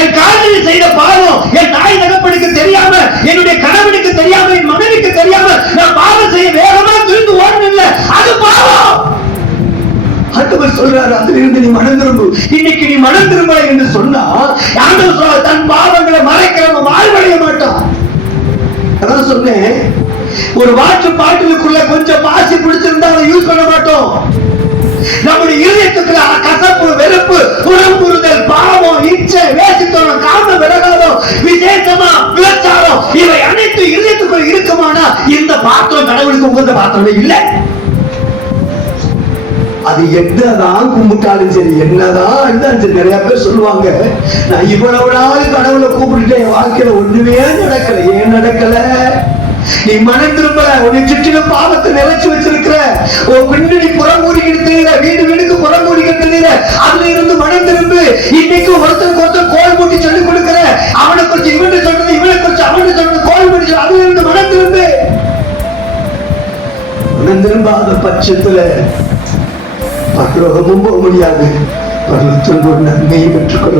என் காதலில் செய்த பாவம் என் தாய் தகப்பனுக்கு தெரியாம, என்னுடைய கணவனுக்கு தெரியாம, என் மனைவிக்கு தெரியாம நான் பாவம் செய்ய வேகமா திரும்பி ஓடணும் இல்ல, அது பாவம். ஆண்டவர் சொல்றாரு, அதிலிருந்து நீ மனம் திரும்பு. இன்னைக்கு நீ மனம் திரும்பலை என்று சொன்னா ஆண்டவர் சொல்ற தன் பாவங்களை மறைக்கிறவன் வாழ்வடைய மாட்டான். அதான் சொன்னேன், ஒரு வாட்டர் பாட்டிலுக்குள்ள கொஞ்சம் பாசி பிடிச்சிருந்தா அதை யூஸ் பண்ண மாட்டோம். நம்முடைய இதயத்துக்குள்ள கசப்பு, வெறுப்பு, புறம்புறுதல், பாவம், இச்சை, வேசித்தனம், காம விரகாரம், விசேஷமா விபச்சாரம், இவை அனைத்து இதயத்துக்குள்ள இருக்குமானா இந்த பாத்திரம் கடவுளுக்கு உகந்த பாத்திரமே இல்லை. அது என்னதான் கும்பிட்டாலும் சரி, என்னதான் இருந்தாலும் சரி. நிறைய பேர் சொல்லுவாங்க, நான் இவ்வளவு நாள் கடவுளை கூப்பிட்டுட்டேன், வாழ்க்கையில ஒண்ணுமே நடக்கல. ஏன் நடக்கல? நீ மனம் திரும்பல. உன்னை சுற்றிலும் பாவத்தை நிறைச்சு வச்சிருக்கிற, உன் பின்னணி புறம் மூடிக்கிட்டு தெரியல, வீடு வீடுக்கு புறம் மூடிக்கிட்டு தெரியல. அதுல இருந்து மனம் திரும்பு. இன்னைக்கு ஒருத்தருக்கு ஒருத்தர் கோல் மூட்டி சொல்லிக் கொடுக்கிற, அவனை குறிச்சு இவனை சொல்றது, இவனை குறிச்சு அவனை சொல்றது, கோல் மூட்டி சொல்றது. அதுல இருந்து மனம் திரும்பு. மனம் திரும்பாத பட்சத்துல பரலோகமும் போக முடியாது, பரலோகத்தில் ஒரு நன்மையை பெற்றுக்கொள்ள